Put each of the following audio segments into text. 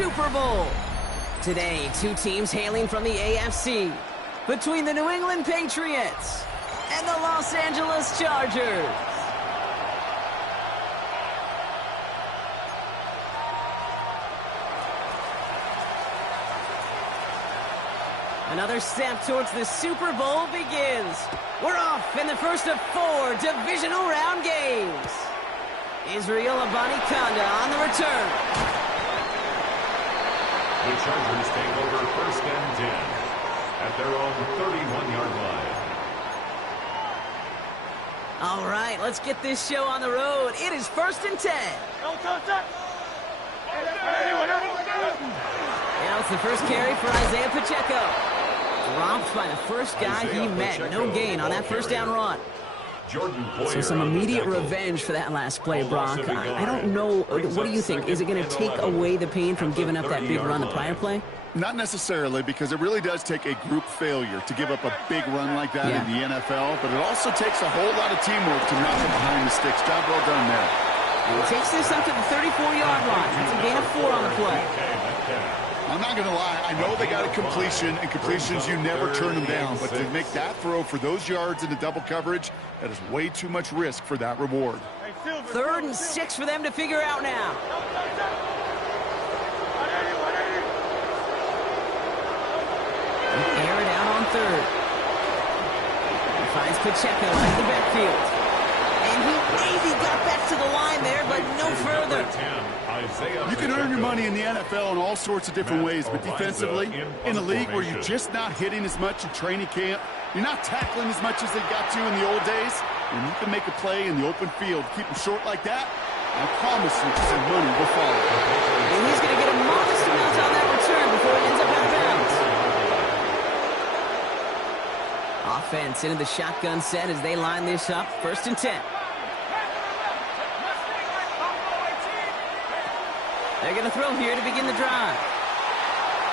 Super Bowl. Today, two teams hailing from the AFC. Between the New England Patriots and the Los Angeles Chargers. Another step towards the Super Bowl begins. We're off in the first of 4 divisional round games. Israel Abanikanda on the return. The Chargers take over 1st and 10 at their own 31-yard line. All right, let's get this show on the road. It is 1st and 10. Now it's the first carry for Isaiah Pacheco. Dropped by the first guy he met. No gain on that first down run. So some immediate revenge for that last play, Brock. I don't know. What do you think? Is it going to take away the pain from giving up that big run the prior play? Not necessarily, because it really does take a group failure to give up a big run like that in the NFL, but it also takes a whole lot of teamwork to knock it behind the sticks. Job well done there. He takes this up to the 34-yard line. That's a gain of 4 on the play. I'm not going to lie. I know they got a completion, and completions, you never turn them down. But to make that throw for those yards into double coverage, that is way too much risk for that reward. 3rd and 6 for them to figure out now. Air it out on 3rd. He finds Pacheco in the backfield. And he maybe got back to the line there, but no further. You can earn your money in the NFL in all sorts of different ways, but defensively, in a league where you're just not hitting as much in training camp, you're not tackling as much as they got to in the old days, when you can make a play in the open field, keep them short like that, I promise you some money will follow. And he's going to get a modest amount on that return before he ends up out of bounds. Offense into the shotgun set as they line this up. 1st and 10. They're going to throw here to begin the drive.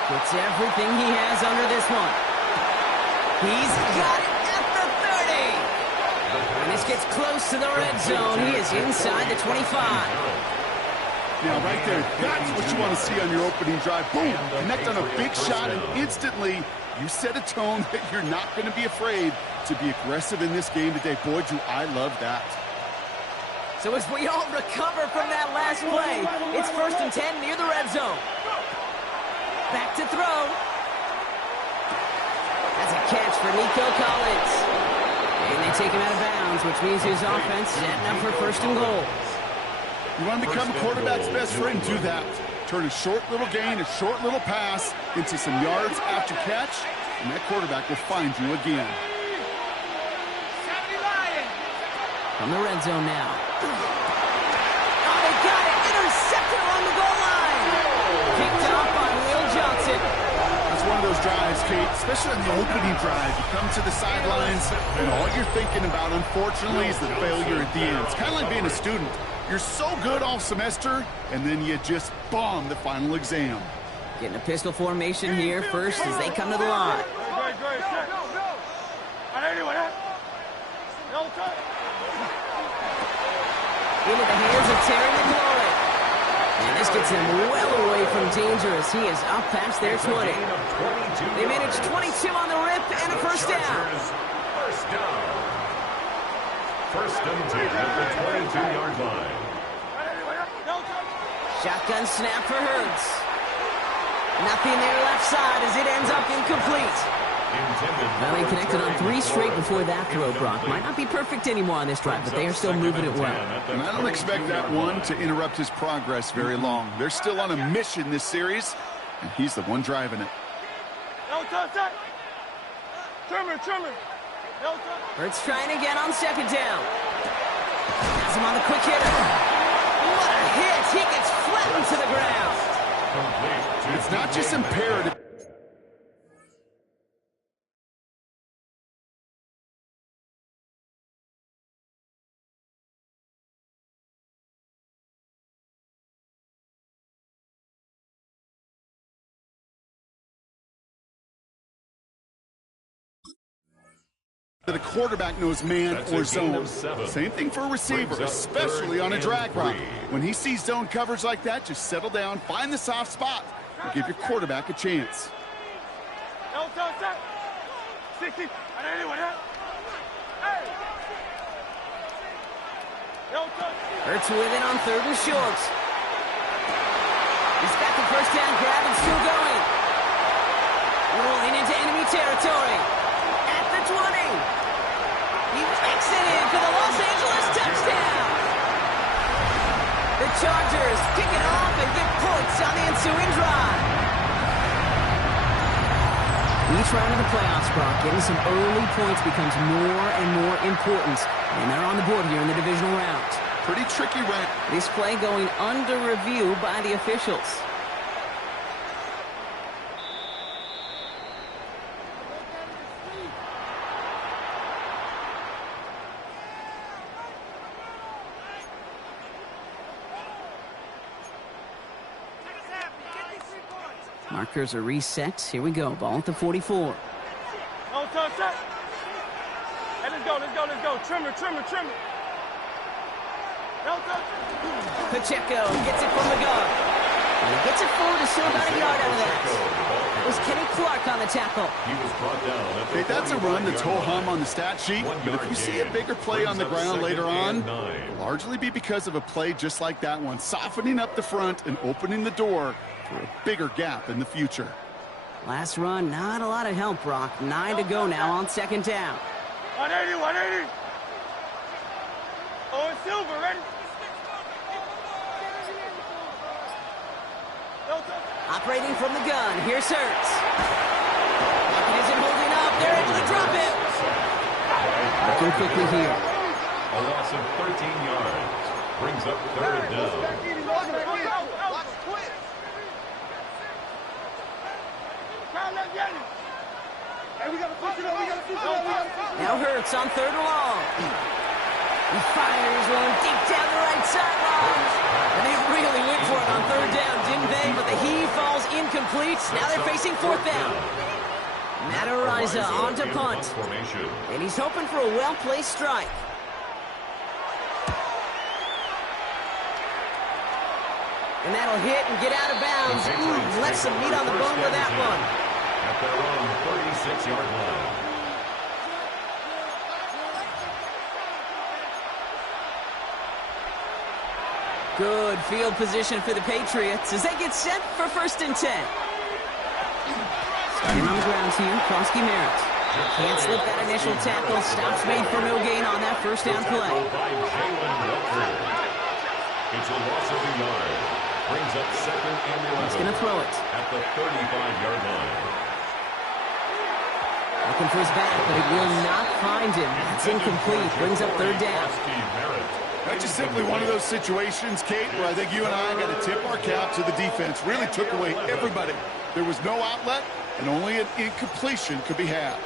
Gets everything he has under this one. He's got it at the 30. And this gets close to the red zone. He is inside the 25. Now, right there, that's what you want to see on your opening drive. Boom! Connect on a big shot, and instantly you set a tone that you're not going to be afraid to be aggressive in this game today. Boy, do I love that. So as we all recover from that last play, it's 1st and 10 near the red zone. Back to throw. That's a catch for Nico Collins. And they take him out of bounds, which means his offense setting up for 1st and goal. You want to become a quarterback's best friend, do that. Turn a short little gain, a short little pass into some yards after catch, and that quarterback will find you again. From the red zone now. Oh, they got it! Intercepted along the goal line! Picked off by Will Johnson. That's one of those drives, Kate, especially on the opening drive. You come to the sidelines, and all you're thinking about, unfortunately, is the failure at the end. It's kind of like being a student. You're so good all semester, and then you just bomb the final exam. Getting a pistol formation here first as they come to the line. Into the hands of Terry McLaurin. And this gets him well away from dangerous. He is up past their 20. They manage 22 on the rip and a 1st down. 1st and 10 at the 22-yard line. Shotgun snap for Hurts. Nothing there left side as it ends up incomplete. Well, he connected on 3 straight before that throw, Brock. Might not be perfect anymore on this drive, but they are still moving it well. And I don't expect that one to interrupt his progress very long. They're still on a mission this series, and he's the one driving it. Hurts trying again on 2nd down. Has him on the quick hitter. What a hit! He gets flattened to the ground. It's not just imperative. The quarterback knows man or zone. Same thing for a receiver, especially on a drag route. When he sees zone coverage like that, just settle down, find the soft spot, and give your quarterback a chance. Hurts with it on 3rd and short. He's got the first down grab and still going. Rolling into enemy territory. At the 20. He makes it in for the Los Angeles touchdown. The Chargers kick it off and get points on the ensuing drive. Each round of the playoffs, Brock, getting some early points becomes more and more important. And they're on the board here in the divisional round. Pretty tricky, right? This play going under review by the officials. Markers are reset. Here we go. Ball at the 44. Hey, let's go. Trimmer. Pacheco gets it from the gun. And he gets it forward to still about a yard out of that. That was Kenny Clark on the tackle. He was brought down. Okay, that's a run that's ho-hum on the stat sheet. But if you see a bigger play on the ground later on, it'll largely be because of a play just like that one, softening up the front and opening the door for a bigger gap in the future. Last run, not a lot of help, Brock. 9 to go now on 2nd down. 180. Oh, and Silver, ready? Operating from the gun. Here's Hurts. Pocket isn't holding up. They're able to drop it. Looking quickly here. A loss of 13 yards. Brings up 3rd down. Now Hurts on 3rd and long. He fires one deep down the right sideline. And they really went for it on 3rd down, didn't they? But the heave falls incomplete. Now they're facing 4th down. Matt Ariza on to punt. And he's hoping for a well-placed strike. And that'll hit and get out of bounds. Left some meat on the bone with that one. At their own 36-yard line. Good field position for the Patriots as they get set for 1st and 10. Starting on the ground here, Krosky Merritt. Can't slip that initial tackle. Stops made for no gain on that 1st down play. It's a loss of a yard. Brings up 2nd and 11. He's going to throw it. At the 35-yard line. Looking for his back, but it will not find him. It's incomplete. Brings up 3rd down. That's just simply one of those situations, Kate, where I think you and I got to tip our cap to the defense. Really took away everybody. There was no outlet, and only an incompletion could be had.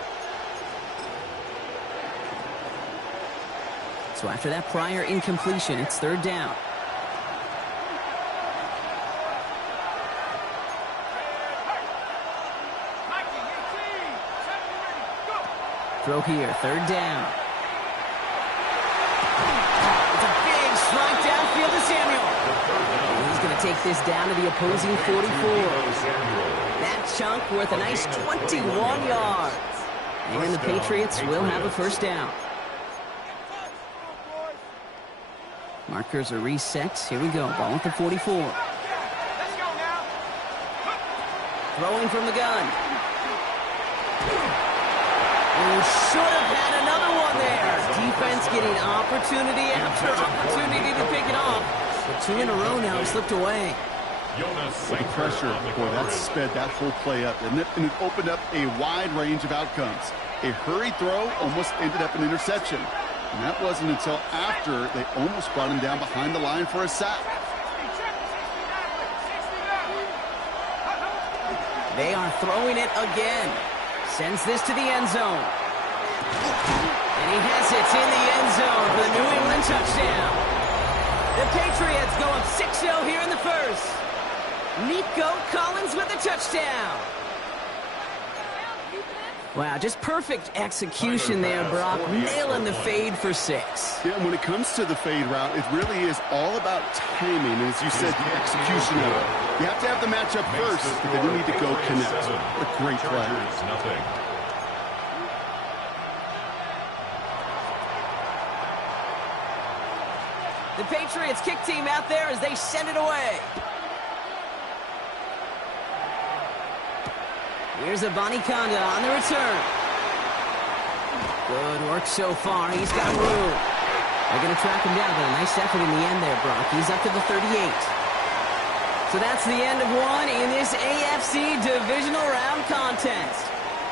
So after that prior incompletion, it's 3rd down. Throw here, 3rd down. It's a big strike downfield to Samuel. And he's going to take this down to the opposing 44. That chunk worth a nice 21 yards. And the Patriots will have a 1st down. Markers are reset. Here we go. Ball at the 44. Throwing from the gun. Should have had another one there. Defense getting opportunity after opportunity to pick it off. But 2 in a row now, slipped away. The pressure, boy, that sped that whole play up, didn't it? And it opened up a wide range of outcomes. A hurried throw almost ended up an interception. And that wasn't until after they almost brought him down behind the line for a sack. They are throwing it again. Sends this to the end zone. And he has it in the end zone for the New England touchdown. The Patriots go up 6-0 here in the 1st. Nico Collins with the touchdown. Wow, just perfect execution there, Brock. Nailing the fade for 6. Yeah, and when it comes to the fade route, it really is all about timing. And as you said, the execution of it. You have to have the matchup first, but then you need to go connect. What a great play. The Patriots kick team out there as they send it away. Here's Abanikanda on the return. Good work so far. He's got room. They're going to track him down, but a nice effort in the end there, Brock. He's up to the 38. So that's the end of one in this AFC Divisional Round contest.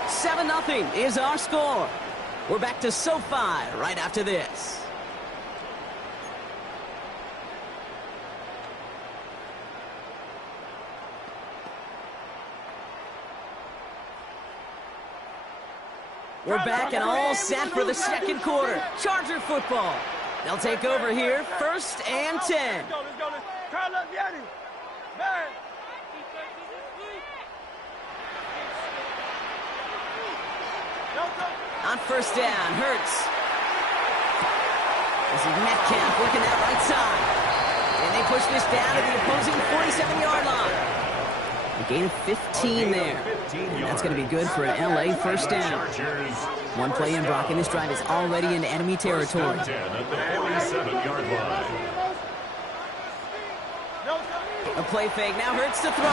7-0 is our score. We're back to SoFi right after this. We're back and all set for the second quarter. Charger football. They'll take over here, 1st and 10. Let's go. Carl up, Yanni. Man. On 1st down, Hurts. This is Metcalf working that right side. And they push this down to the opposing 47-yard line. A gain of 15 there. And that's going to be good for an LA 1st down. One play in, Brock, and this drive is already into enemy territory. A play fake. Now Hurts to throw.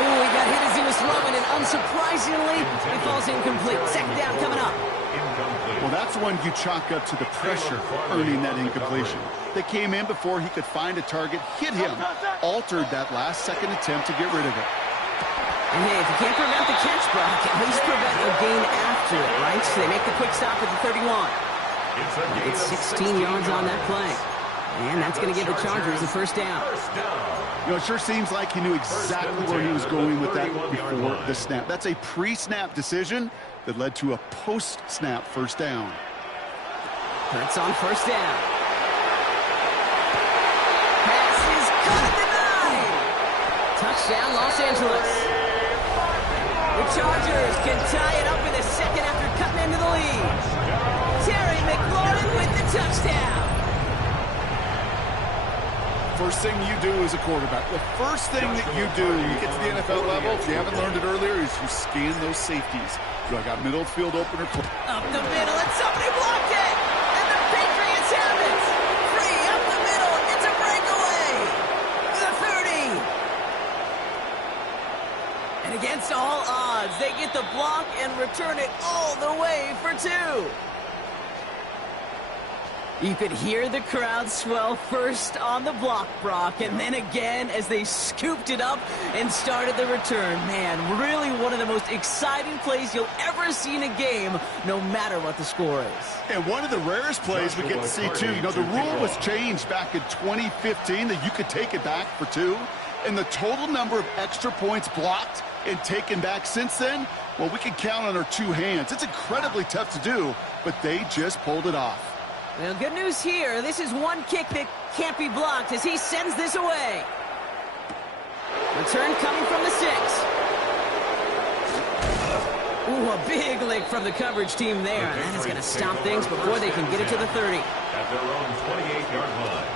Ooh, he got hit as he was throwing, and unsurprisingly, he falls incomplete. 2nd down coming up. Well, that's one you chalk up to the pressure earning that incompletion. They came in before he could find a target, hit him, altered that last-second attempt to get rid of it. And hey, if you can't prevent the catch, Brock, at least prevent a gain after it, right? So they make the quick stop at the 31. It's 16 yards on that play. And that's going to give the Chargers the 1st down. You know, it sure seems like he knew exactly where he was going with that before the snap. That's a pre-snap decision that led to a post-snap 1st down. Hurts on 1st down. Pass is caught denied. Touchdown, Los Angeles. The Chargers can tie it up in the 2nd after cutting into the lead. Terry McLaurin with the touchdown. First thing you do as a quarterback, the first thing that you do when you get to the NFL level, if you haven't learned it earlier, is you scan those safeties. I got middle field opener. Up the middle, and somebody blocked it! And the Patriots have it! Free up the middle, it's a breakaway! The 30! And against all odds, they get the block and return it all the way for 2. You could hear the crowd swell first on the block, Brock, and then again as they scooped it up and started the return. Man, really one of the most exciting plays you'll ever see in a game, no matter what the score is. And one of the rarest plays we get to see, too. You know, the rule was changed back in 2015 that you could take it back for 2. And the total number of extra points blocked and taken back since then, well, we can count on our 2 hands. It's incredibly tough to do, but they just pulled it off. Well, good news here. This is one kick that can't be blocked as he sends this away. Return coming from the 6. Ooh, a big lick from the coverage team there. And that is going to stop things before they can get it to the 30. At their own 28-yard line.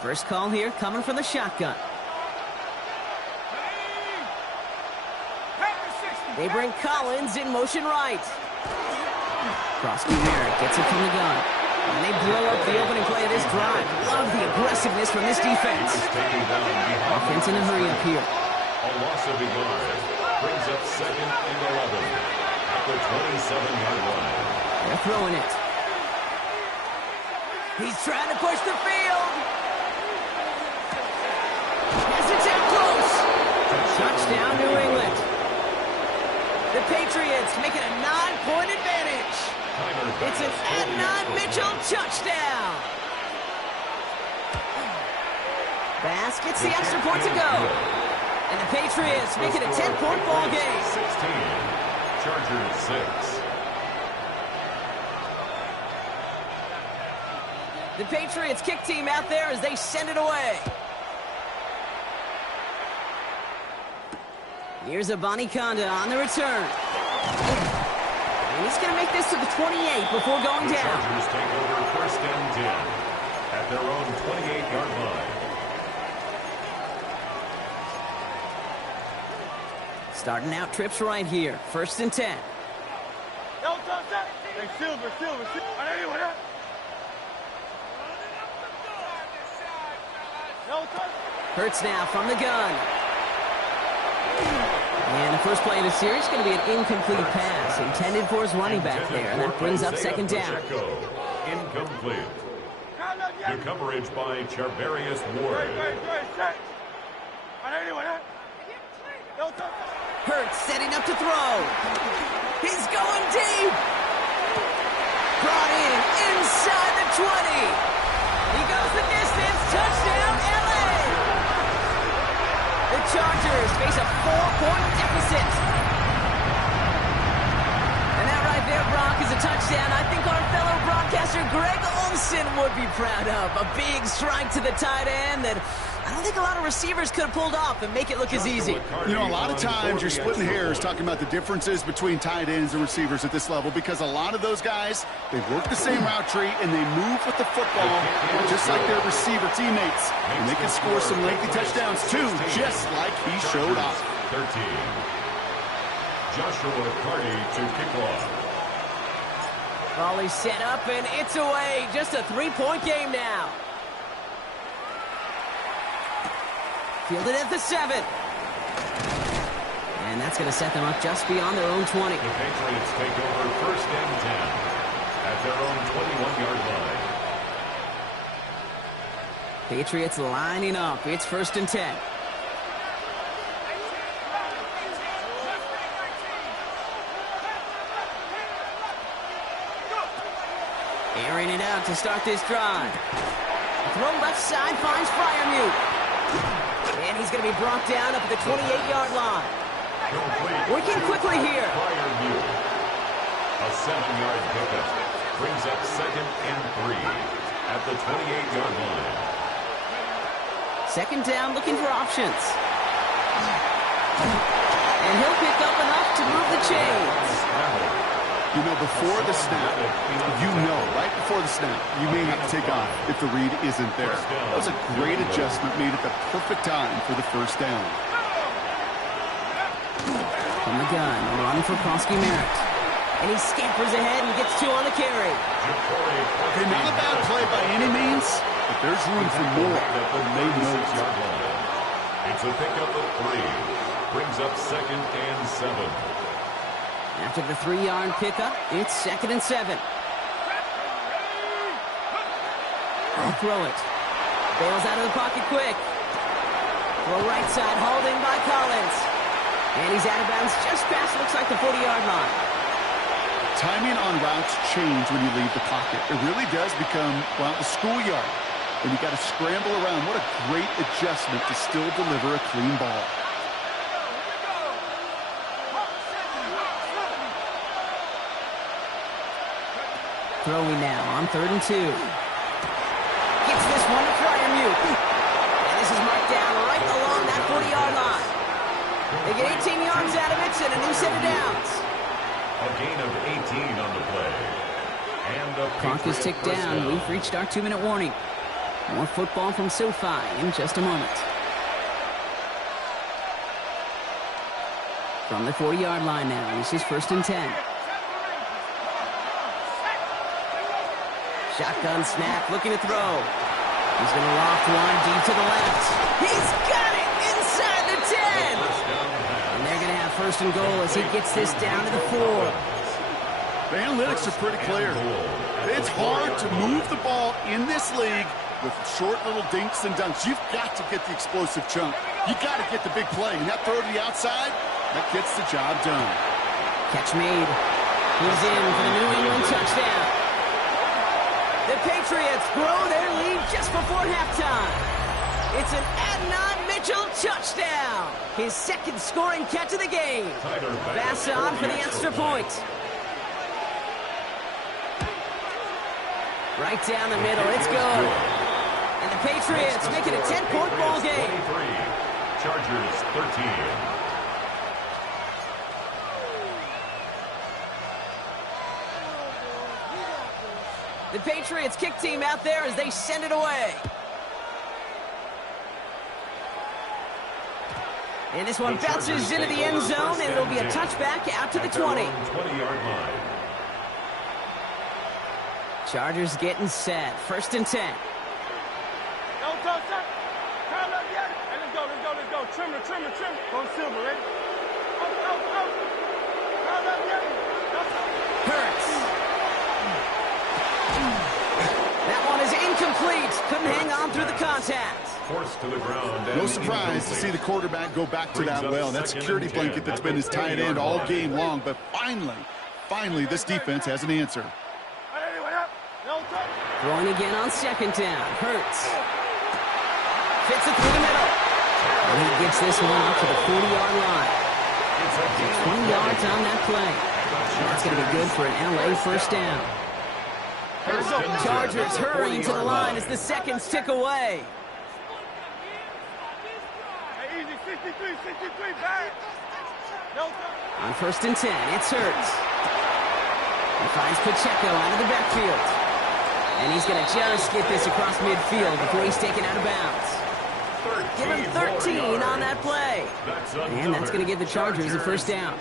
First call here coming from the shotgun. They bring Collins in motion right. Krosky-Merritt gets it from the gun. And they blow up the opening play of this drive. Love the aggressiveness from this defense. Offense in a hurry up here. A loss of a yard brings up 2nd and 11 at the 27-yard line. They're throwing it. He's trying to push the field. Yes, it's out close. Touchdown, New England. The Patriots making a 9-point advantage. It's an Adnan Mitchell touchdown. pass gets the extra point to go. And the Patriots make it a 10-point ball game. 16. Chargers 6. The Patriots kick team out there as they send it away. Here's Abanikanda on the return. And he's going to make this to the 28 before going The down. Chargers take over first and 10 at their own 28-yard line. Starting out trips right here. First and 10. No, hey, Silver. Hurts now from the gun. And the first play of the series is going to be an incomplete pass intended for his running back there. And that brings up second down. Incomplete. The coverage by Charvarius Ward. Hurts setting up to throw. He's going deep. Brought in inside the 20. He goes the distance. Touchdown, LA. The Chargers face a 4-point deficit. And that right there, Brock, is a touchdown I think our fellow broadcaster Greg Olsen would be proud of. A big strike to the tight end that I don't think a lot of receivers could have pulled off and make it look as easy. You know, a lot of times you're splitting hairs talking about the differences between tight ends and receivers at this level because a lot of those guys, they work the same route tree and they move with the football just like their receiver teammates. And they can score some lengthy touchdowns too, just like he showed off. 13. Joshua Carty to kick off. Volley set up and it's away. Just a 3-point game now. Fielded at the 7. And that's going to set them up just beyond their own 20. The Patriots take over first and 10 at their own 21-yard line. Patriots lining up. It's first and 10. Airing it out to start this drive. Throw left side finds Freiermuth. And he's going to be brought down up at the 28-yard line. Working quickly here. A 7-yard pickup brings up second and 3 at the 28-yard line. Second down, looking for options. And he'll pick up enough to move the chains. You know, before the snap, right before the snap, you may have to take off if the read isn't there. That was a great adjustment made at the perfect time for the first down. From the gun, run for Krosky-Merritt. And he scampers ahead and gets 2 on the carry. Okay, not a bad play by any means, but there's room for more than they know. It's a pickup of 3. Brings up second and 7. After the 3-yard pickup, it's second and 7. They'll throw it. Bails out of the pocket quick. Throw right side, hauled in by Collins. And he's out of bounds just past, looks like the 40-yard line. Timing on routes change when you leave the pocket. It really does become, well, the schoolyard. And you got to scramble around. What a great adjustment to still deliver a clean ball. Throwing now on 3rd and 2. Gets this one to Freiermuth. And this is marked down right along that 40-yard line. They get 18 yards out of it and a new set of downs. A gain of 18 on the play. And the Clock is ticked down. We've reached our 2-minute warning. More football from SoFi in just a moment. From the 40-yard line now, this is first and 10. Shotgun snap, looking to throw. He's going to loft one deep to the left. He's got it inside the 10. And they're going to have first and goal as he gets this down to the 4. The analytics are pretty clear. It's hard to move the ball in this league with short little dinks and dunks. You've got to get the explosive chunk. You've got to get the big play. And that throw to the outside, that gets the job done. Catch made. He's in for the New England touchdown. The Patriots grow their lead just before halftime. It's an Adnan Mitchell touchdown. His second scoring catch of the game. Pass on for the extra point. Right down the middle. It's good. And the Patriots make it a 10-point ball game. Chargers 13. The Patriots kick team out there as they send it away. And this one bounces into the end zone, and it'll be a touchback out to the 20. 20-yard line. Chargers getting set. 1st and 10. Don't touch that. Turn up yet. Hey, let's go. Trimmer. Go Silver, ready? Go. Turn up yet. Hurts. That one is incomplete. Couldn't hang on through the contact. Forced to the ground. No surprise to see the quarterback go back to that well. That security blanket that's been his tight end all game long. But finally, this defense has an answer. Throwing again on 2nd down. Hurts. Fits it through the middle. And he gets this one up to the 40-yard line. 20 yards on that play. That's going to be good for an LA 1st down. Chargers hurrying to the line as the seconds tick away. Hey, easy, 63, back. On 1st and 10, it's Hurts. He finds Pacheco out of the backfield. And he's going to just get this across midfield before he's taken out of bounds. Give him 13 on that play. And that's going to give the Chargers a 1st down.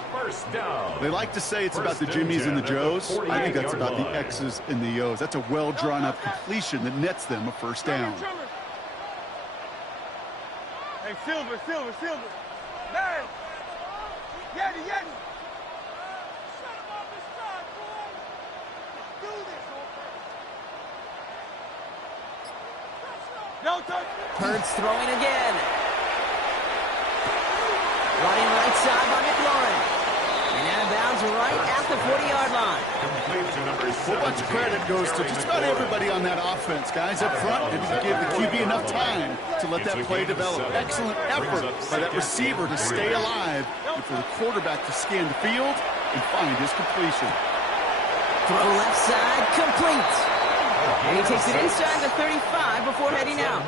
They like to say it's about the Jimmies and the Joes. I think that's about the X's and the O's. That's a well-drawn-up completion that nets them a 1st down. Hey, Silver. Man. Yeti. Hurts throwing again. Running right side by McLaurin. And out of bounds right at the 40-yard line. A whole bunch of credit goes to just about everybody on that offense. Guys up front didn't give the QB enough time to let that play develop. Excellent effort by that receiver to stay alive and for the quarterback to scan the field and find his completion. Throw left side, complete. And he takes it inside the 35 before heading out.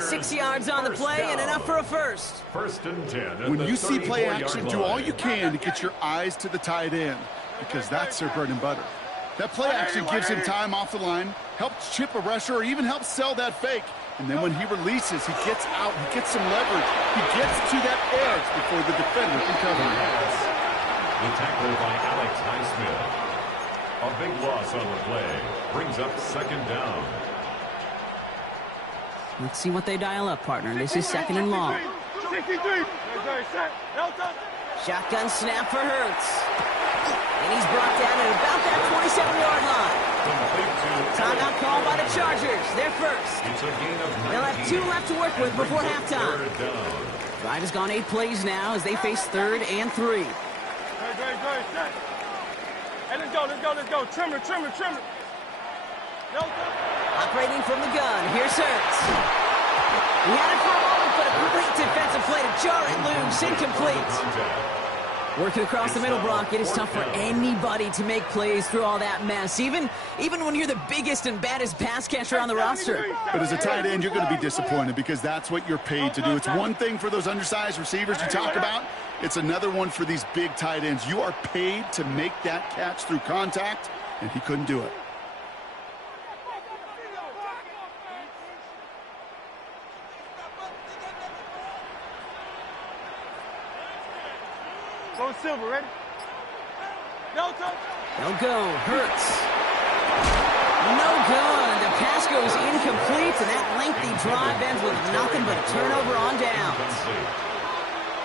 6 yards on the play and enough for a 1st. 1st and 10. When you see play action, do all you can to get your eyes to the tight end because that's their bread and butter. That play action gives him time off the line, helps chip a rusher, or even helps sell that fake. And then when he releases, he gets out, he gets some leverage. He gets to that edge before the defender can cover him. The tackle by Alex Highsmith. A big loss on the play. Brings up 2nd down. Let's see what they dial up, partner. This is 2nd and long. 63. Shotgun snap for Hurts. And he's brought down at about that 27-yard line. Timeout called by the Chargers. They're 1st. They'll have 2 left to work with before halftime. Drive has gone 8 plays now as they face 3rd and 3. Hey, let's go. Trimmer. Operating from the gun. Here's Hurts. He had it for a moment, but a complete defensive play to jar it loose. Incomplete. Working across the middle, Brock. It is tough for anybody to make plays through all that mess, even when you're the biggest and baddest pass catcher on the roster. But as a tight end, you're going to be disappointed because that's what you're paid to do. It's one thing for those undersized receivers you talk about. It's another one for these big tight ends. You are paid to make that catch through contact, and he couldn't do it. Go Silver, ready? Go. Hurts. No good. The pass goes incomplete, and that lengthy drive ends with nothing but a turnover on downs.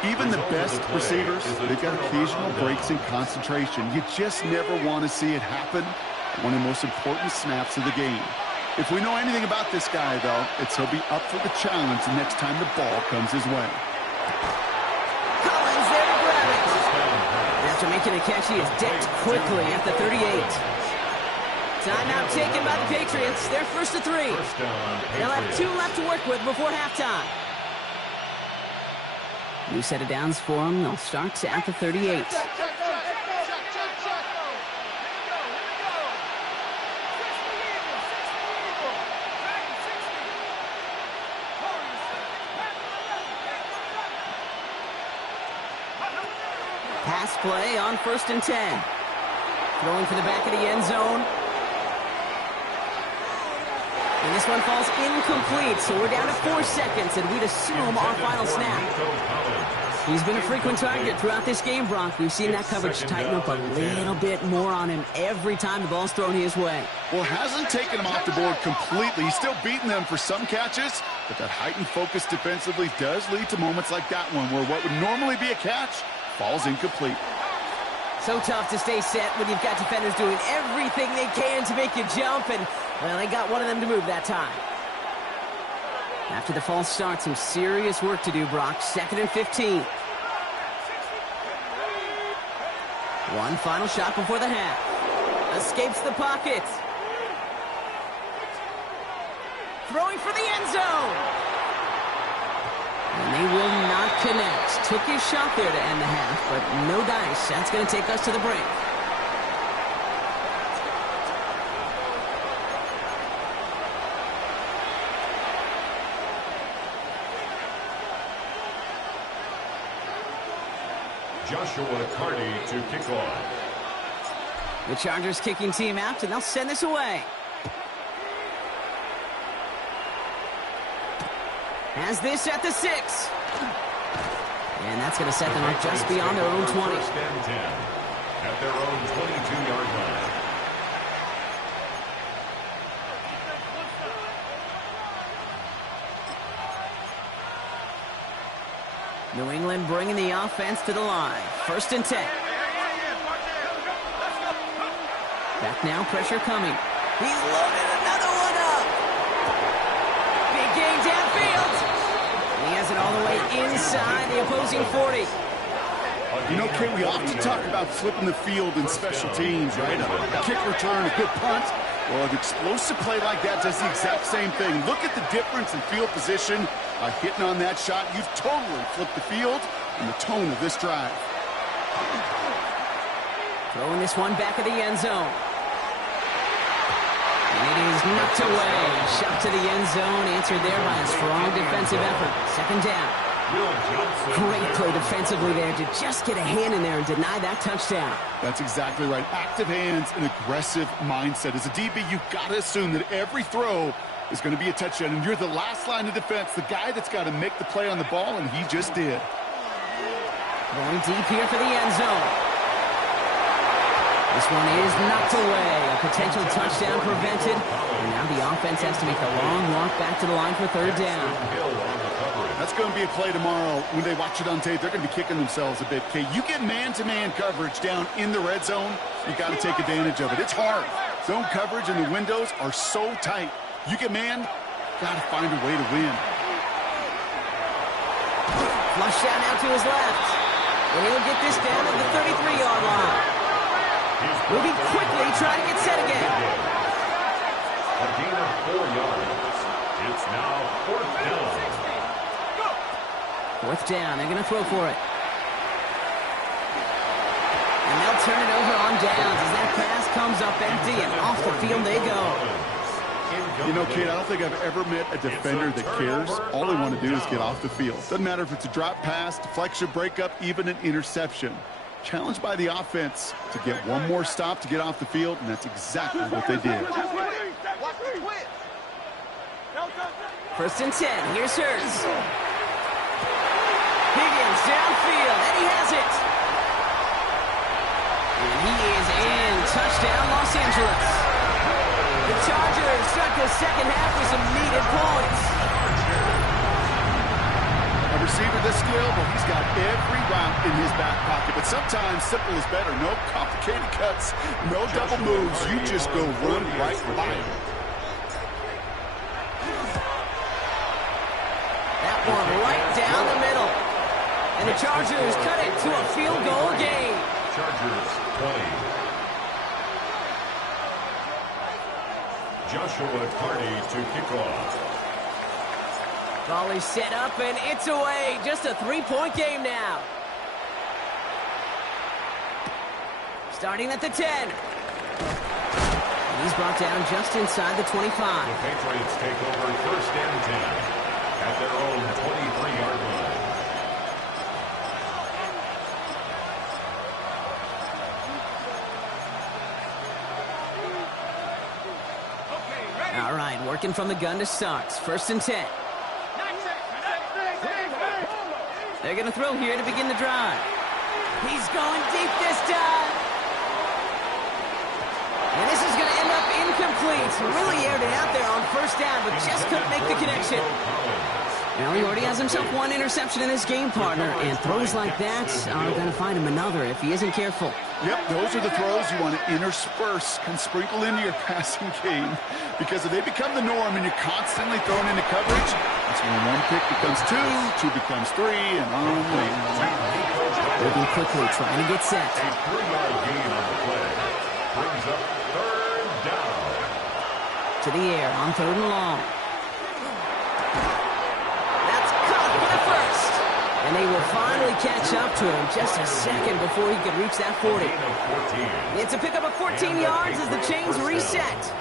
Even the best receivers, they've got occasional breaks in concentration. You just never want to see it happen at one of the most important snaps of the game. If we know anything about this guy, though, it's he'll be up for the challenge the next time the ball comes his way. Collins there to grab it. And after making a catch, he is decked quickly at the 38. Timeout taken by the Patriots. They're first to 3. They'll have 2 left to work with before halftime. New set of downs for them. They'll start at the 38. Pass play on 1st and 10. Throwing for the back of the end zone. And this one falls incomplete, so we're down to 4 seconds, and we'd assume our final snap. He's been a frequent target throughout this game, Brock. We've seen that coverage tighten up a little bit more on him every time the ball's thrown his way. Well, hasn't taken him off the board completely. He's still beating them for some catches, but that heightened focus defensively does lead to moments like that one where what would normally be a catch falls incomplete. So tough to stay set when you've got defenders doing everything they can to make you jump, and, well, they got one of them to move that time. After the false start, some serious work to do, Brock. 2nd and 15. One final shot before the half. Escapes the pocket. Throwing for the end zone. And they will not connect. Took his shot there to end the half, but no dice. That's going to take us to the break. Joshua Carty to kick off. The Chargers kicking team out, and they'll send this away. Has this at the 6. And that's going to set them up just beyond their own 20. 1st and 10 at their own 22-yard line. New England bringing the offense to the line. 1st and 10. Back now, pressure coming. He's loaded another one up. Big gain downfield. He has it all the way inside the opposing 40. You know, Kay, we often talk about flipping the field in special teams, right? A kick return, a good punt. Well, an explosive play like that does the exact same thing. Look at the difference in field position. Hitting on that shot, you've totally flipped the field and the tone of this drive. Throwing this one back of the end zone. And it is knocked away. Shot to the end zone, answered there by a strong defensive effort. 2nd down. Great play defensively there to just get a hand in there and deny that touchdown. That's exactly right. Active hands and aggressive mindset. As a DB, you've got to assume that every throw is going to be a touchdown, and you're the last line of defense, the guy that's got to make the play on the ball, and he just did. Going deep here for the end zone. This one is knocked away. A potential touchdown prevented, and now the offense has to make a long walk back to the line for 3rd down. That's going to be a play tomorrow. When they watch it on tape, they're going to be kicking themselves a bit. Okay, you get man-to-man coverage down in the red zone, you got to take advantage of it. It's hard. Zone coverage and the windows are so tight. You get man, got to find a way to win. Flush down out to his left. And he'll get this down at the 33-yard line. Moving quickly, trying to get set again. A gain of 4 yards. It's now 4th down. 4th down. They're going to throw for it. And they'll turn it over on downs as that pass comes up empty, and off the field they go. You know, Kate, I don't think I've ever met a defender that cares. All they want to do is get off the field. Doesn't matter if it's a drop pass, deflection, breakup, even an interception. Challenged by the offense to get one more stop to get off the field, and that's exactly what they did. 1st and 10. Here's Hurts. Higgins downfield, and he has it. And he is in. Touchdown, Los Angeles. The Chargers start the 2nd half with some needed points. A receiver this skilled, well, he's got every route in his back pocket. But sometimes simple is better. No complicated cuts, no double moves. You just go run right by him. That one right down the middle. And the Chargers cut it to a field goal game. Chargers 20. Joshua Carney to kick off. Volley set up, and it's away. Just a three-point game now. Starting at the 10. He's brought down just inside the 25. The Patriots take over 1st and 10 at their own 23-yard line. All right, working from the gun to start. 1st and 10. They're going to throw here to begin the drive. He's going deep this time. And this is going to end up incomplete. Really aired it out there on 1st down, but just couldn't make the connection. Now he already has himself one interception in this game, partner, and throws like that are going to find him another if he isn't careful. Yep, those are the throws you want to intersperse and sprinkle into your passing game, because if they become the norm and you're constantly thrown into coverage, that's when one pick becomes two becomes three, and on and on. Moving quickly, trying to get set. A 3-yard gain on the play. Brings up 3rd down. To the air on 3rd and long. That's caught for the first. And they will finally catch up to him just a second before he could reach that 40. It's a pickup of 14 yards as the chains reset.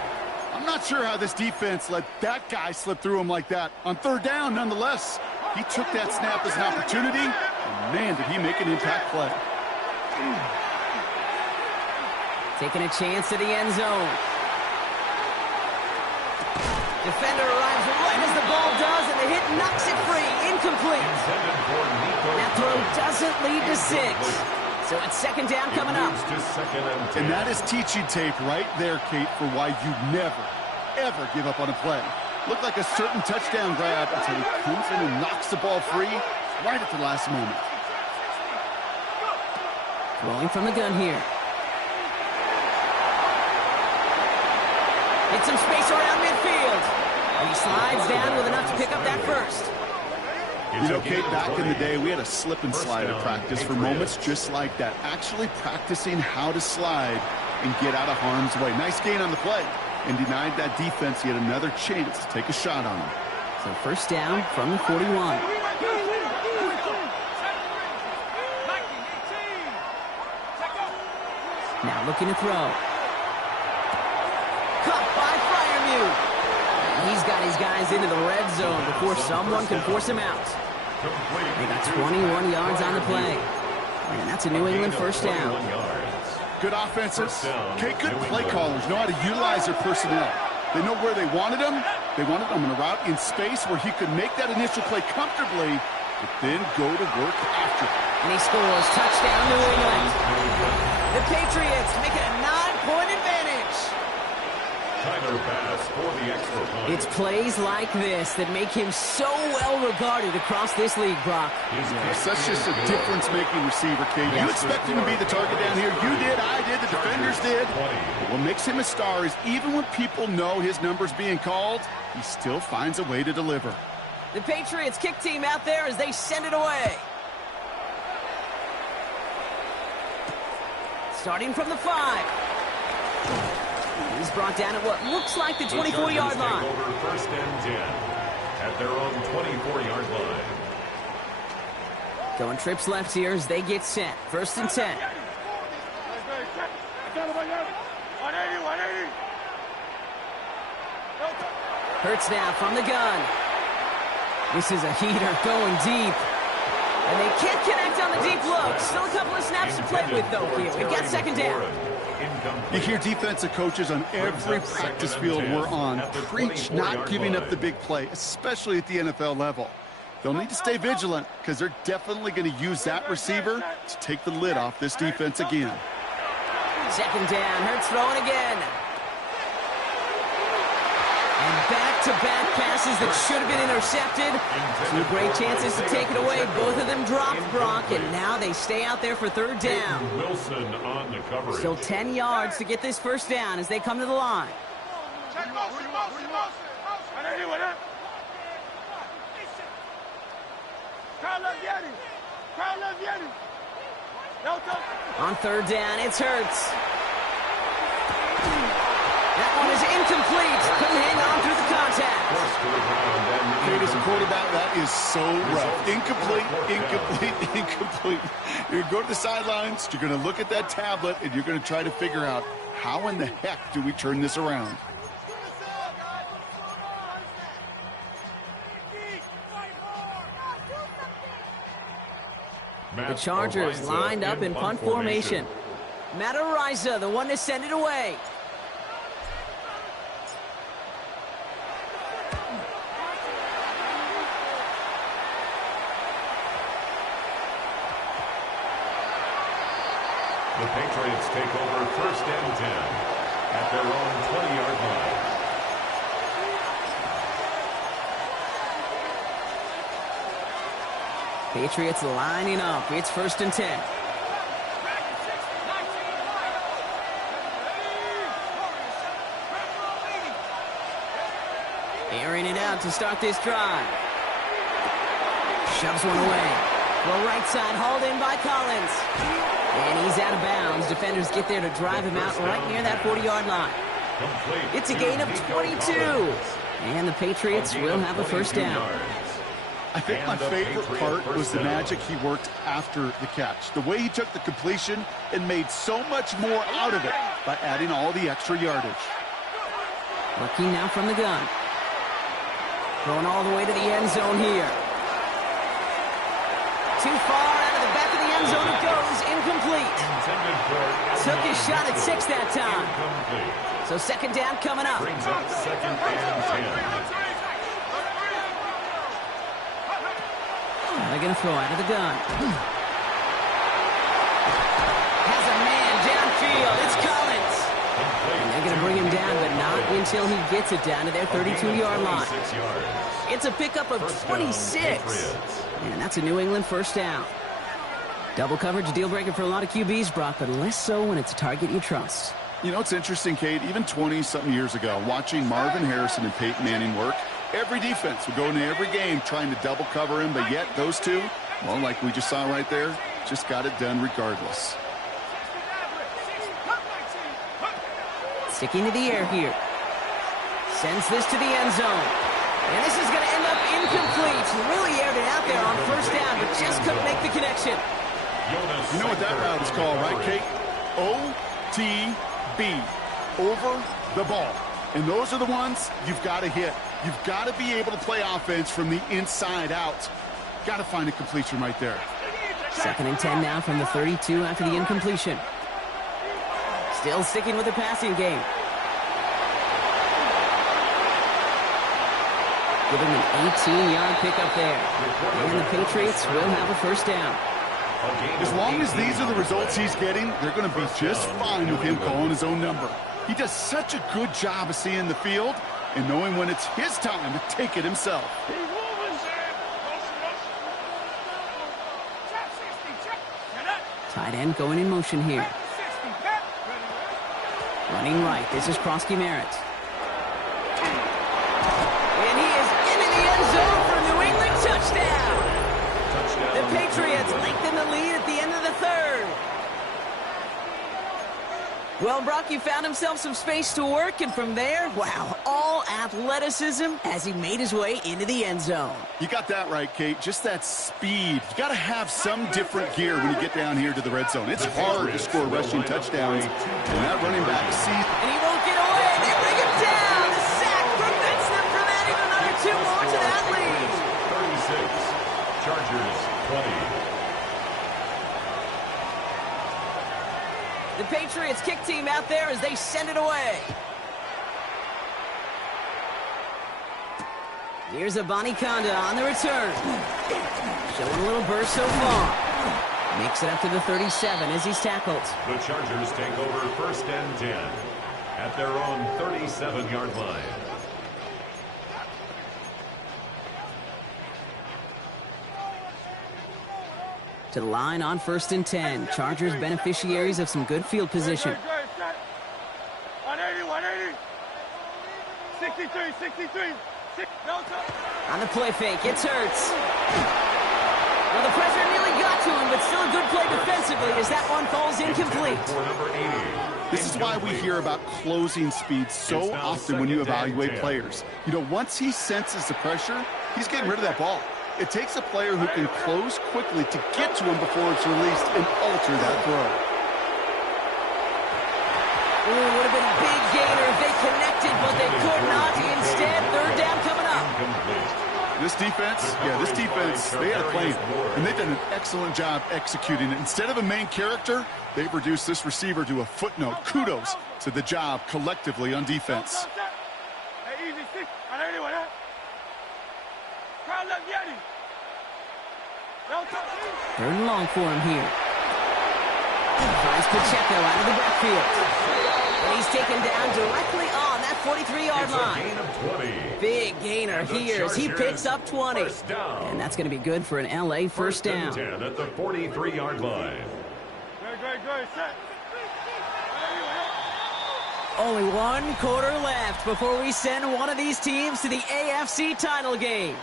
I'm not sure how this defense let that guy slip through him like that. On 3rd down, nonetheless, he took that snap as an opportunity, and man, did he make an impact play. Taking a chance to the end zone. Defender arrives right as the ball does, and the hit knocks it free. Incomplete. That throw doesn't lead to 6. So it's 2nd down coming up. And that is teaching tape right there, Kate, for why you never, ever give up on a play. Looked like a certain touchdown grab until he comes in and knocks the ball free right at the last moment. Rolling from the gun here. Get some space around midfield. And he slides down with enough to pick up that first. You know, Kate, back in the day, we had a slip and slide at practice for moments just like that. Actually practicing how to slide and get out of harm's way. Nice gain on the play. And denied that defense yet another chance to take a shot on him. So 1st down from the 41. Now looking to throw. Caught by Fryermuth. He's got his guys into the red zone before someone can force him out. They got 21 yards on the play. And that's a New England 1st down. Good offenses. Okay, good play callers know how to utilize their personnel. They know where they wanted them. They wanted them in a route in space where he could make that initial play comfortably, but then go to work after. And he scores. Touchdown, New England. The Patriots make it a 9-point advantage. Tyler Bass for the extra point. It's plays like this that make him so well regarded across this league, Brock. That's just a difference-making receiver, Kate. You expect him to be the target down here. You did, I did, the defenders did. But what makes him a star is even when people know his number's being called, he still finds a way to deliver. The Patriots kick team out there as they send it away. Starting from the 5. He's brought down at what looks like the 24-yard line. Over 1st and 10 at their own 24-yard line. Going trips left here as they get set. 1st and 10. Hurts now from the gun. This is a heater going deep. And they can't connect on the deep look. Still a couple of snaps to play with, though, here. We've got 2nd down. You hear defensive coaches on every practice field we're on preach not giving up the big play, especially at the NFL level. They'll need to stay vigilant because they're definitely going to use that receiver to take the lid off this defense again. 2nd down. Hurts throwing again. And back-to-back passes that should have been intercepted. Two great chances to take it away. Both of them dropped, Brock, and now they stay out there for 3rd down. Wilson on the coverage. Still 10 yards to get this 1st down as they come to the line. On 3rd down, it's Hurts. That one is incomplete. That is so rough. Incomplete, incomplete, incomplete. You're going to go to the sidelines, you're going to look at that tablet, and you're going to try to figure out how in the heck do we turn this around. The Chargers lined up in punt formation. Madden, the one to send it away. The Patriots take over 1st and 10 at their own 20-yard line. Patriots lining up. It's 1st and 10. Airing it out to start this drive. Shoves one away. The right side hauled in by Collins. And he's out of bounds. Defenders get there to drive him out right near that 40-yard line. It's a gain of 22. And the Patriots will have a 1st down. I think my favorite part was the magic he worked after the catch. The way he took the completion and made so much more out of it by adding all the extra yardage. Working now from the gun. Going all the way to the end zone here. Too far out of the back of the end zone it goes. Incomplete. Took his shot at 6 that time. So 2nd down coming up. Brings up 2nd and 10. They're going to throw out of the gun. Has a man downfield. It's Collins. And they're going to bring him down, but not until he gets it down to their 32-yard line. It's a pickup of 26. And that's a New England 1st down. Double coverage, a deal breaker for a lot of QBs, Brock, but less so when it's a target you trust. You know, it's interesting, Kate, even 20-something years ago, watching Marvin Harrison and Peyton Manning work, every defense would go into every game trying to double cover him, but yet those two, well, like we just saw right there, just got it done regardless. Sticking to the air here. Sends this to the end zone. And this is going to end up incomplete. Really aired it out there on 1st down, but just couldn't make the connection. You know what that route is called, right, Kate? OTB, over the ball. And those are the ones you've got to hit. You've got to be able to play offense from the inside out. Got to find a completion right there. 2nd and 10 now from the 32 after the incompletion. Still sticking with the passing game. Giving an 18-yard pickup there. And the Patriots will have a 1st down. As long as these are the results he's getting, they're going to be just fine with him calling his own number. He does such a good job of seeing the field and knowing when it's his time to take it himself. Tight end going in motion here. Running right. This is Krosky Merritt. And he is into the end zone for a New England touchdown. The Patriots lengthen the lead at the end of the 3rd. Well, Brock, he found himself some space to work, and from there, wow, all athleticism as he made his way into the end zone. You got that right, Kate. Just that speed. You got to have some different gear when you get down here to the red zone. It's hard to score rushing touchdowns, and that running back sees. And he won't get away. They bring him down. The sack prevents them from adding another 2 more to that lead. 36. Chargers 20. The Patriots kick team out there as they send it away. Here's a Conda on the return. Showing a little burst so far. Makes it up to the 37 as he's tackled. The Chargers take over 1st and 10 at their own 37-yard line. To the line on 1st and 10. Chargers beneficiaries of some good field position. 180, 180. 63, 63. On the play fake, it's Hurts. Well, the pressure nearly got to him, but still a good play defensively as that one falls incomplete. This is why we hear about closing speed so often when you evaluate players. You know, once he senses the pressure, he's getting rid of that ball. It takes a player who can close quickly to get to him before it's released and alter that throw. Ooh, would have been a big gainer if they connected, but they could not. Instead, third down coming up. This defense, they had a plan, and they've done an excellent job executing it. Instead of a main character, they've reduced this receiver to a footnote. Kudos to the job collectively on defense. Third and long for him here. Finds Pacheco out of the backfield. And he's taken down directly on that 43-yard line. Big gainer here as he picks up 20. And that's going to be good for an LA first down. 10 at the 43-yard line. Good. Set. Only one quarter left before we send one of these teams to the AFC title game.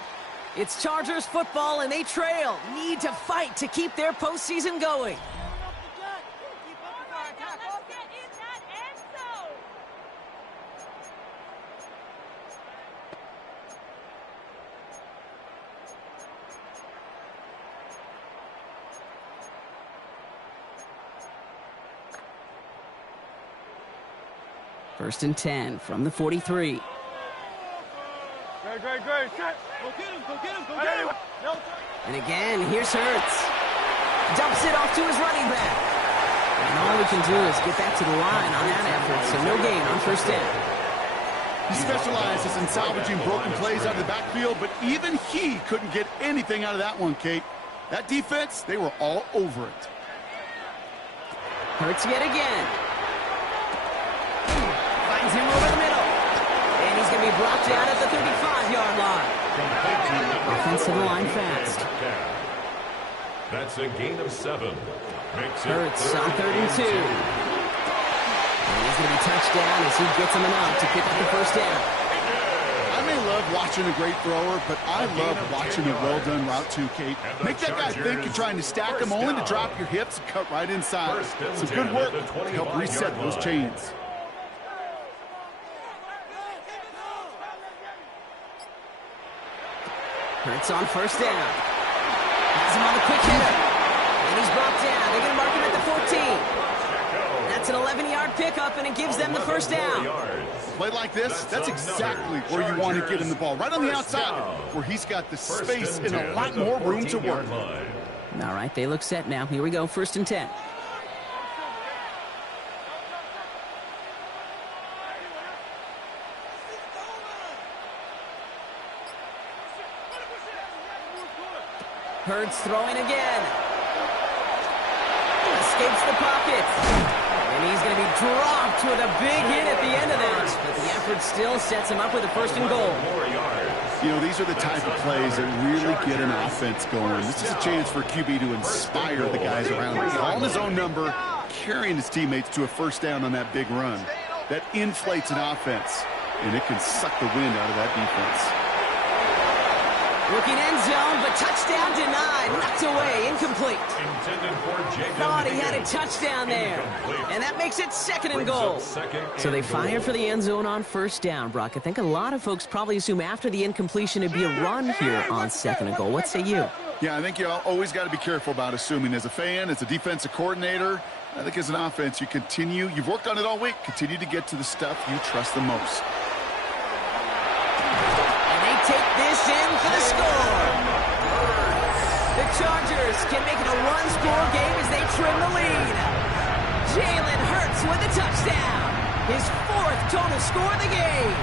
It's Chargers football, and they trail. Need to fight to keep their postseason going. First and 10 from the 43. Great. Set. Go get him. And again, here's Hurts. Dumps it off to his running back. And all we can do is get back to the line on that effort, so no gain on first down. He specializes in salvaging broken plays out of the backfield, but even he couldn't get anything out of that one, Kate. That defense, they were all over it. Hurts yet again. Finds him over the middle. And he's going to be brought down at the 35-yard line. Offensive line fast. That's a gain of 7. Hurts on 3rd and 2. And he's going to be touched down as he gets him enough to pick up the first down. I may love watching a great thrower, but I love watching a well-done route too, Kate. Make that guy think you're trying to stack him only to drop your hips and cut right inside. Some good work to help reset those chains. Hurts on first down. Has him on the quick hitter. And he's brought down. They're going to mark him at the 14. That's an 11-yard pickup, and it gives them the first down. Play like this, that's exactly where you want to get him the ball. Right on the outside, where he's got the space and a lot more room to work. All right, they look set now. Here we go, 1st and 10. Hurts throwing again. Escapes the pocket. And he's going to be dropped with a big hit at the end of that. But the effort still sets him up with a 1st and goal. You know, these are the type of plays that really get an offense going. This is a chance for QB to inspire the guys around him. Calling his own number, carrying his teammates to a first down on that big run. That inflates an offense, and it can suck the wind out of that defense. Looking end zone, but touchdown denied. Knocked away, incomplete. Thought he had a touchdown there. And that makes it 2nd and goal. So they fire for the end zone on first down, Brock. I think a lot of folks probably assume after the incompletion it'd be a run here on 2nd and goal. What say you? Yeah, I think you always got to be careful about assuming. As a fan, as a defensive coordinator, I think as an offense, you've worked on it all week, continue to get to the stuff you trust the most. Take this in for the score. The Chargers can make it a one-score game as they trim the lead. Jalen Hurts with a touchdown. His 4th total score of the game.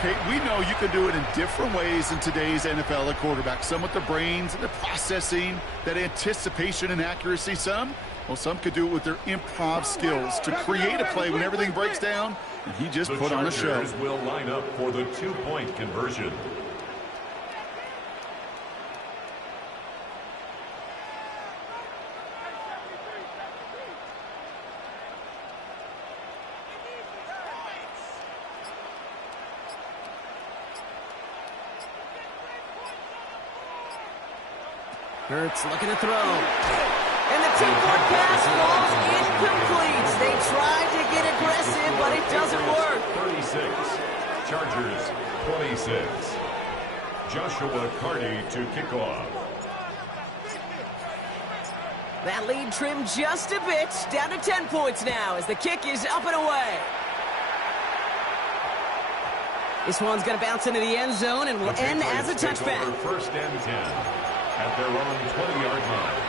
Kate, we know you can do it in different ways in today's NFL at quarterback. Some with the brains and the processing, that anticipation and accuracy. Some could do it with their improv skills to create a play when everything breaks down. And he just put on a show. The Chargers will line up for the 2-point conversion. Hurts looking to throw. And the two-point pass falls incomplete. They tried to get aggressive, but it doesn't work. 36. Chargers 26. Joshua Carty to kick off. That lead trimmed just a bit, down to 10 points now as the kick is up and away. This one's going to bounce into the end zone and will end as a touchback. First and 10 at their own 20-yard line.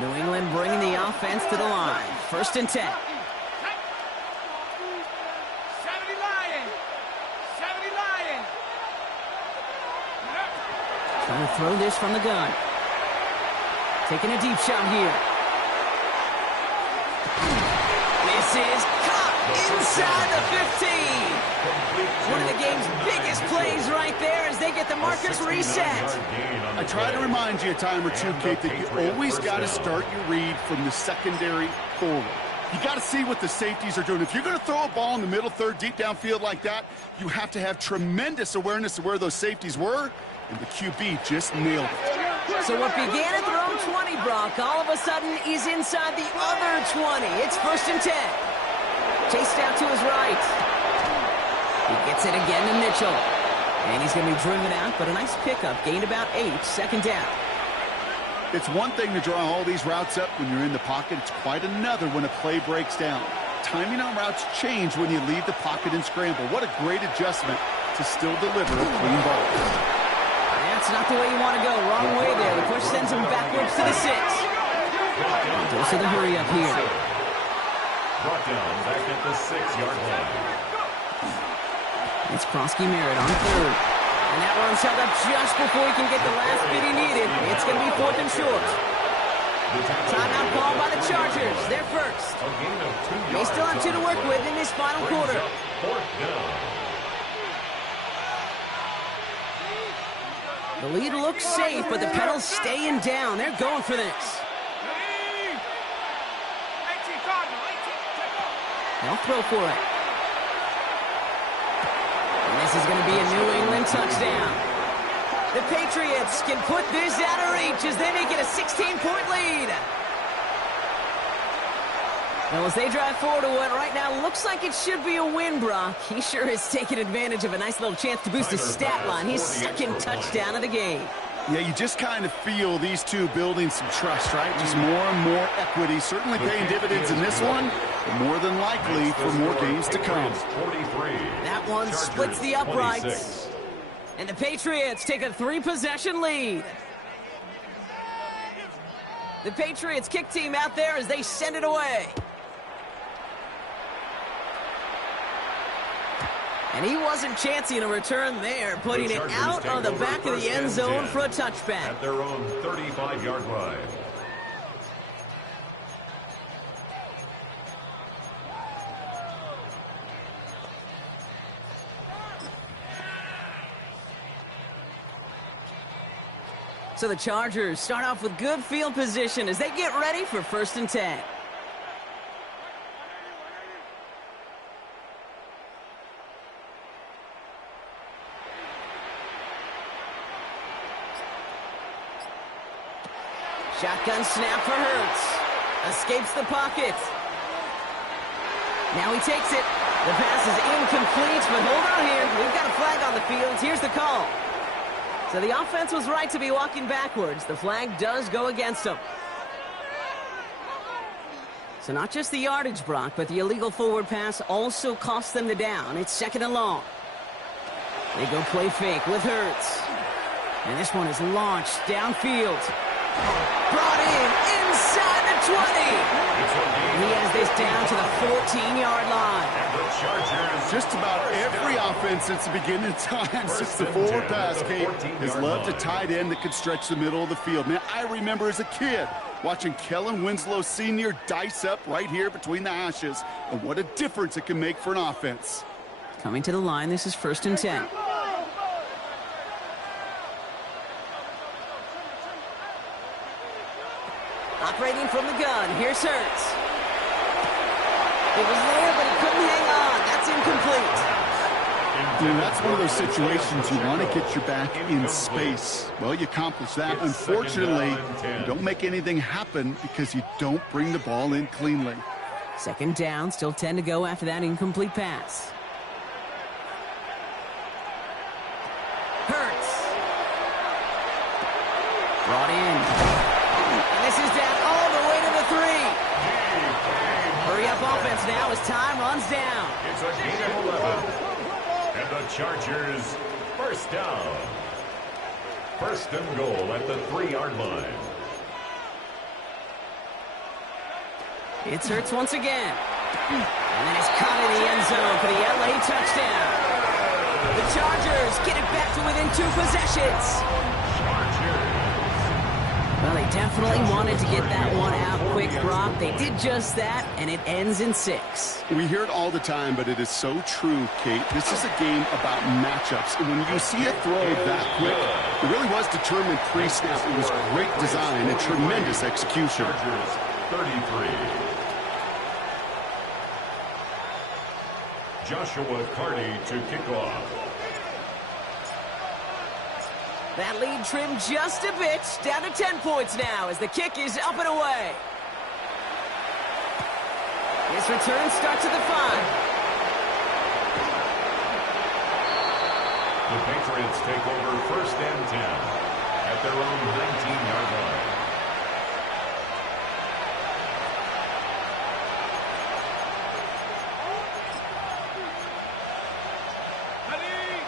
New England bringing the offense to the line. First and 10. 70 Lions. 70 Lions. Trying to throw this from the gun. Taking a deep shot here. This is caught inside the 15. One of the game's biggest plays right there as they get the markers reset. I try to remind you a time or two, Kate, that you always got to start your read from the secondary forward. You got to see what the safeties are doing. If you're going to throw a ball in the middle third, deep downfield like that, you have to have tremendous awareness of where those safeties were, and the QB just nailed it. So what began at their own 20, Brock, all of a sudden is inside the other 20. It's first and 10. Chased out to his right. He gets it again to Mitchell. And he's going to be driven out, but a nice pickup. Gained about 8, second down. It's one thing to draw all these routes up when you're in the pocket. It's quite another when a play breaks down. Timing on routes change when you leave the pocket and scramble. What a great adjustment to still deliver a clean ball. That's not the way you want to go. Wrong way there. The push sends him backwards to the 6. Goes to the hurry up here. Brought down back at the 6-yard line. It's Krosky Merritt on third. And that one's held up just before he can get the last bit he needed. It's going to be 4th and short. Timeout called by the Chargers. They're first. They still have 2 to work with in this final quarter. 4th down. The lead looks safe, but the pedals staying down. They're going for this. They'll throw for it. And this is going to be a New England touchdown. The Patriots can put this out of reach as they make it a 16-point lead. Well, as they drive forward to what right now looks like it should be a win, Brock. He sure is taking advantage of a nice little chance to boost his stat line. His second touchdown of the game. Yeah, you just kind of feel these two building some trust, right? Just more and more equity. Certainly paying dividends in this one, but more than likely for more games to come. That one splits the uprights. And the Patriots take a 3-possession lead. The Patriots kick team out there as they send it away. And he wasn't chancing a return there, putting it out on the back of the end zone for a touchback. At their own 35-yard line. So the Chargers start off with good field position as they get ready for 1st and 10. Shotgun snap for Hurts. Escapes the pocket. Now he takes it. The pass is incomplete, but hold on here. We've got a flag on the field. Here's the call. So the offense was right to be walking backwards. The flag does go against them. So not just the yardage, Brock, but the illegal forward pass also cost them the down. It's 2nd and long. They go play fake with Hurts. And this one is launched downfield. Brought in inside the 20. He has this down to the 14-yard line. Just about every offense since the beginning of time, since the forward pass, Kate, has loved a tight end that could stretch the middle of the field. Man, I remember as a kid watching Kellen Winslow Sr. dice up right here between the hashes, and what a difference it can make for an offense. Coming to the line, this is 1st and 10. Operating from the gun, here's Hurts. It was there, but he couldn't hang on. That's incomplete. That's one of those situations you want to get your back in space. Well, you accomplish that. Unfortunately, you don't make anything happen because you don't bring the ball in cleanly. Second down, still 10 to go after that incomplete pass. Hurts. Brought in. And this is down all the way to the 3. Hurry up offense now as time runs down. It's a gain of 11. And the Chargers, first down. First and goal at the 3-yard line. It's Hurts once again. And then he's caught in the end zone for the LA touchdown. The Chargers get it back to within 2 possessions. Well, they definitely wanted to get that one out quick, Brock. They did just that, and it ends in 6. We hear it all the time, but it is so true, Kate. This is a game about matchups. And when you see a throw that quick, it really was determined pre-snap. It was great design and tremendous execution. Chargers, 33. Joshua Carty to kick off. That lead trimmed just a bit, down to 10 points now as the kick is up and away. His return starts at the 5. The Patriots take over first and 10 at their own 19-yard line.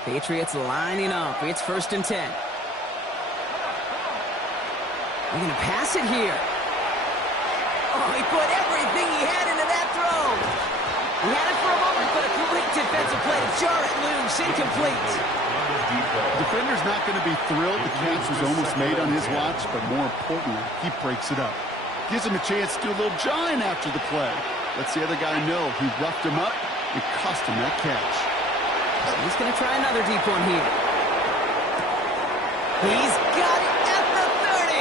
Patriots lining up. It's first and 10. They're going to pass it here. Oh, he put everything he had into that throw. He had it for a moment, but a complete defensive play to jar it loose. Incomplete. Defender's not going to be thrilled the catch was almost made on his watch, but more importantly, he breaks it up. Gives him a chance to do a little jawing after the play. Lets the other guy know he roughed him up and cost him that catch. He's going to try another deep one here. He's got it at the 30.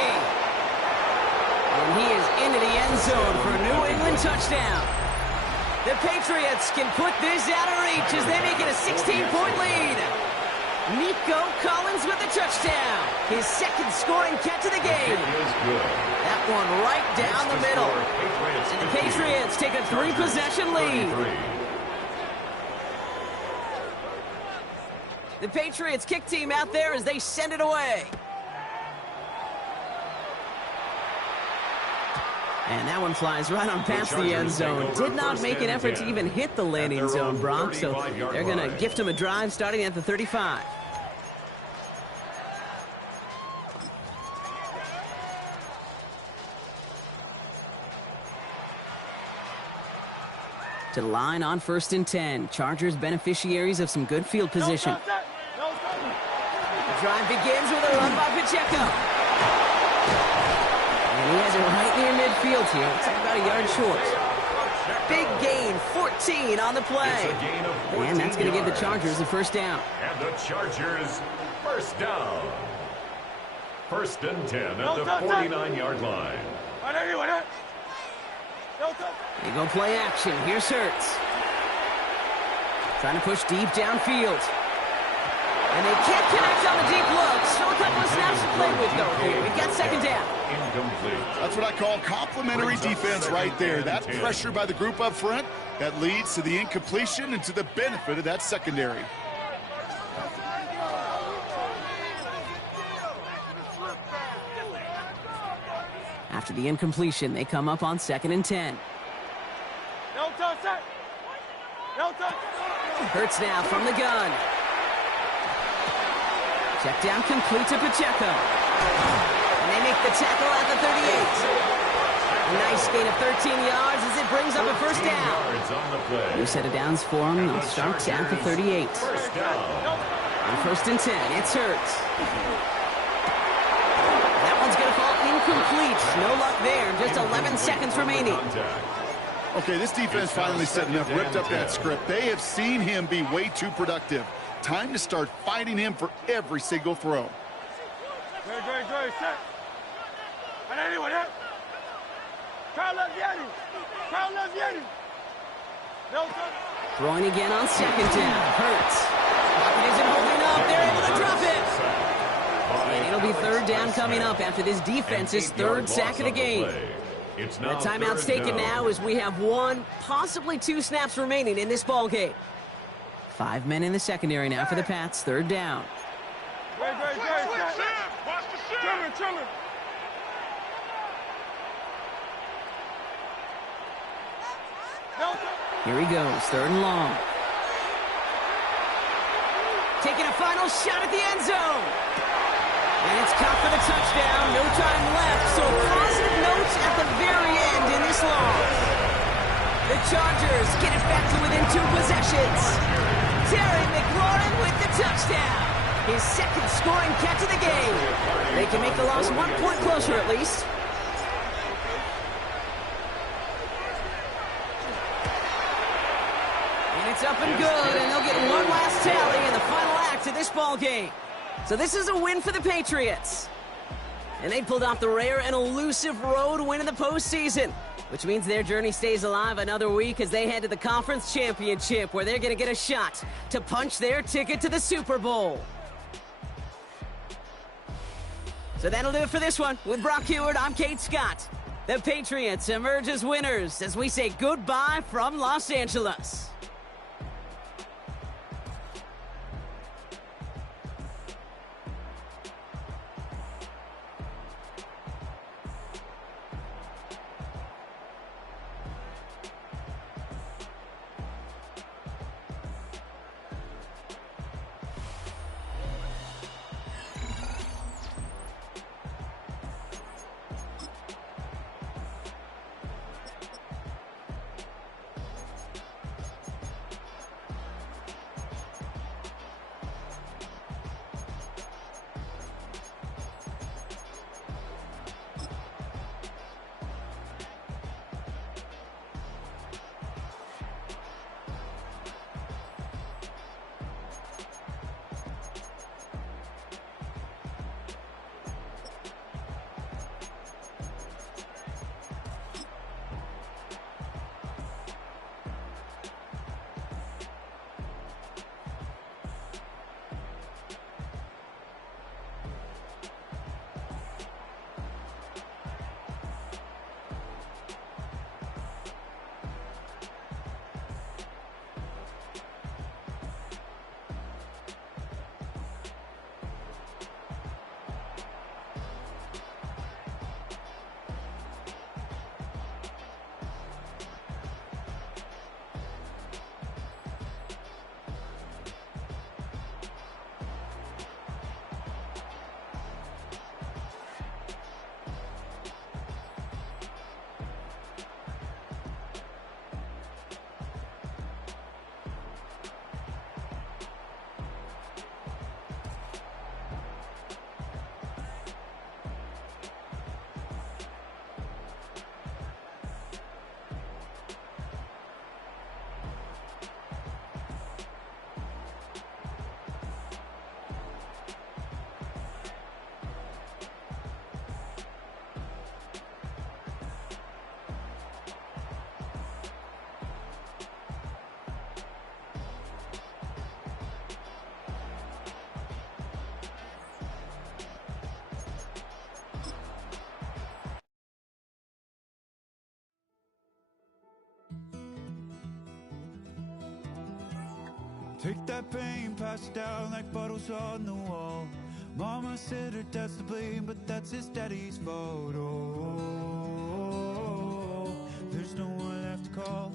And he is into the end zone for a New England touchdown. The Patriots can put this out of reach as they make it a 16-point lead. Nico Collins with the touchdown. His second scoring catch of the game. That one right down the middle. And the Patriots take a 3-possession lead. The Patriots kick team out there as they send it away. And that one flies right on past the end zone. Did not make an effort to even hit the landing zone, Brock, so they're going to gift him a drive starting at the 35. To the line on first and 10. Chargers beneficiaries of some good field position. The drive begins with a run by Pacheco. And he has it right near midfield here. It's about a yard short. Big gain, 14 on the play. And that's going to give the Chargers a first down. And the Chargers first down. First and 10 at the 49-yard line. They go play action. Here's Hurts. Trying to push deep downfield. And they can't connect on the deep look. Still a couple of snaps to play with, though, here. We've got second down. Incomplete. That's what I call complimentary defense right there. That pressure by the group up front, that leads to the incompletion and to the benefit of that secondary. After the incompletion, they come up on second and 10. Hurts now from the gun. Check down complete to Pacheco. And they make the tackle at the 38. A nice gain of 13 yards as it brings up a first down. New set of downs for them. They'll start at the 38. On first and 10, it's Hurts. That one's going to fall incomplete. No luck there. Just 11 seconds remaining. Okay, this defense finally said enough, ripped up that script. They have seen him be way too productive. Time to start fighting him for every single throw. Throwing again on second down. Hurts. Pocket isn't holding up. They're able to drop it. And it'll be third down coming up after this defense's third sack of the game. The timeout's taken now as we have one, possibly two snaps remaining in this ball game. 5 men in the secondary now for the Pats. Third down. Great. Trimmer. Here he goes, third and long. Taking a final shot at the end zone. And it's caught for the touchdown. No time left, so positive notes at the very end in this loss. The Chargers get it back to within 2 possessions. Terry McLaurin with the touchdown. His second scoring catch of the game. They can make the loss 1 point closer at least. And it's up and good, and they'll get one last tally in the final act of this ball game. So this is a win for the Patriots. And they pulled off the rare and elusive road win in the postseason, which means their journey stays alive another week as they head to the conference championship, where they're going to get a shot to punch their ticket to the Super Bowl. So that'll do it for this one. With Brock Heward, I'm Kate Scott. The Patriots emerge as winners as we say goodbye from Los Angeles. Take that pain, pass it down like bottles on the wall. Mama said her dad's to blame, but that's his daddy's fault. Oh, there's no one left to call.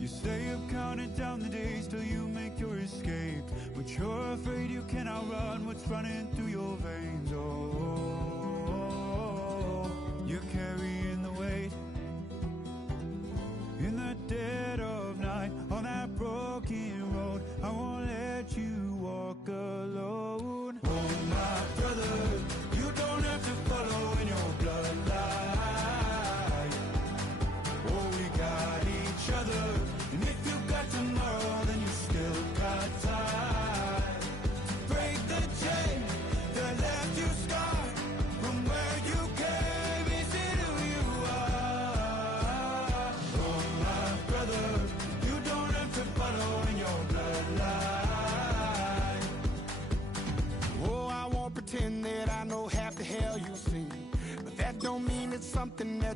You stay up counting down the days till you make your escape, but you're afraid you cannot run what's running through your veins. Oh,